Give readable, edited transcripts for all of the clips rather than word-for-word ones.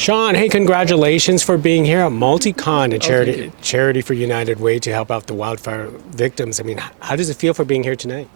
Sean, hey, congratulations for being here at MultiCon, a Thank you. charity for United Way to help out the wildfire victims. I mean, how does it feel for being here tonight?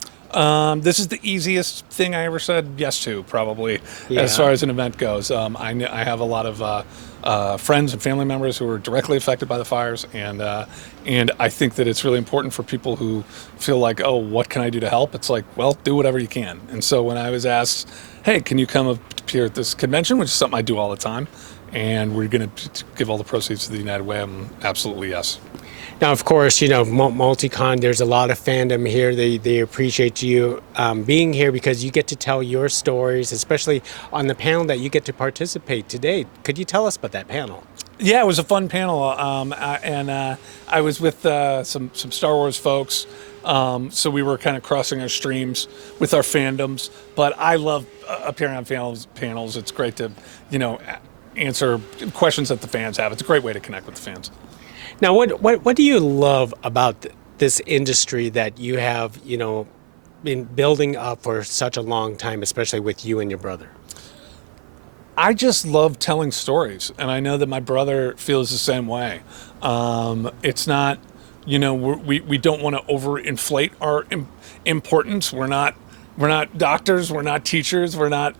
This is the easiest thing I ever said yes to, probably, as Yeah. far as an event goes. I have a lot of friends and family members who are directly affected by the fires, and I think that it's really important for people who feel like, oh, what can I do to help? It's like, well, do whatever you can. And so when I was asked, hey, can you come appear at this convention, which is something I do all the time, and we're going to give all the proceeds to the United Way, I'm absolutely yes. Now, of course, MultiCon, there's a lot of fandom here. They appreciate you being here because you get to tell your stories, especially on the panel that you get to participate today. Could you tell us about that panel? Yeah, it was a fun panel, and I was with some Star Wars folks, so we were kind of crossing our streams with our fandoms. But I love appearing on panels. It's great to, answer questions that the fans have. It's a great way to connect with the fans. Now, what do you love about this industry that you have, been building up for such a long time, especially with you and your brother? I just love telling stories, and I know that my brother feels the same way. It's not, we don't want to overinflate our importance. We're not doctors. We're not teachers. We're not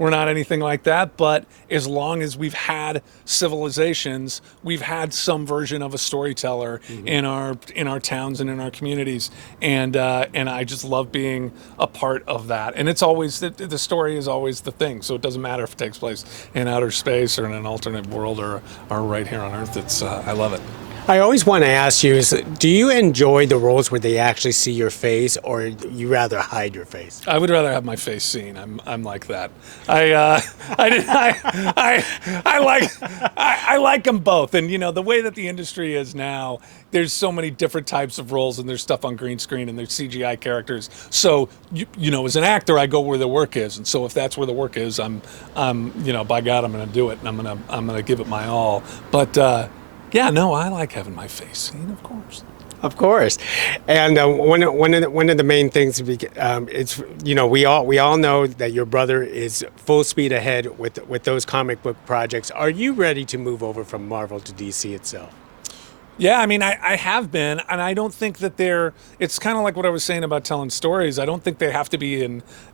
anything like that. But as long as we've had civilizations, we've had some version of a storyteller in our towns and in our communities. And I just love being a part of that. And it's always the story is always the thing. So it doesn't matter if it takes place in outer space or in an alternate world or right here on Earth. It's I love it. I always want to ask you is, do you enjoy the roles where they actually see your face, or you rather hide your face? I would rather have my face seen. I'm like that. I like them both. And the way that the industry is now, there's so many different types of roles, and there's stuff on green screen, and there's CGI characters. So as an actor, I go where the work is, and so if that's where the work is, I'm by God, I'm going to do it, and I'm gonna give it my all. But yeah, no, I like having my face seen, of course. Of course, and one of the main things it's we all know that your brother is full speed ahead with those comic book projects. Are you ready to move over from Marvel to DC itself? Yeah, I mean, I have been, and I don't think that it's kind of like what I was saying about telling stories. I don't think they have to be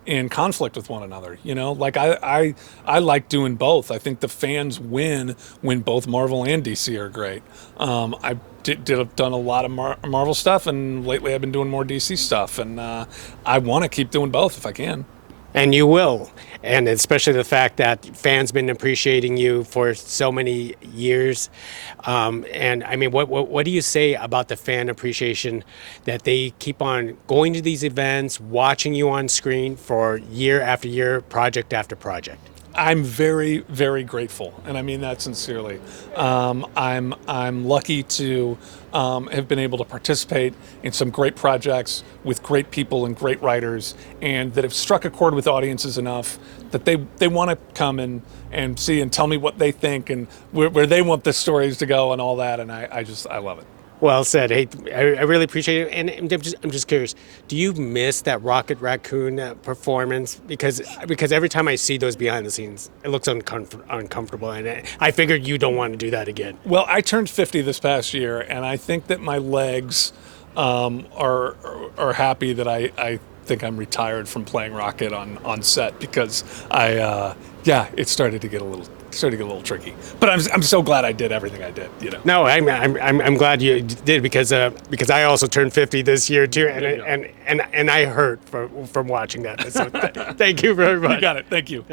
in conflict with one another, Like, I like doing both. I think the fans win when both Marvel and DC are great. I done a lot of Marvel stuff, and lately I've been doing more DC stuff, and I want to keep doing both if I can. And you will, and especially the fact that fans been appreciating you for so many years. And I mean, what do you say about the fan appreciation that they keep on going to these events, watching you on screen for year after year, project after project? I'm very, very grateful, and I mean that sincerely. I'm lucky to have been able to participate in some great projects with great people and great writers, and that have struck a chord with audiences enough that they want to come and see and tell me what they think and where they want the stories to go and all that, and I love it. Well said. Hey, I really appreciate it. And I'm just curious, do you miss that Rocket Raccoon performance? Because every time I see those behind the scenes, it looks uncomfortable. And I figured you don't want to do that again. Well, I turned 50 this past year, and I think that my legs are happy that I think I'm retired from playing Rocket on set, because it started to get a little tricky. But I'm so glad I did everything I did. No, I'm glad you did, because I also turned 50 this year too, and I hurt from watching that. So thank you very much. You got it. Thank you.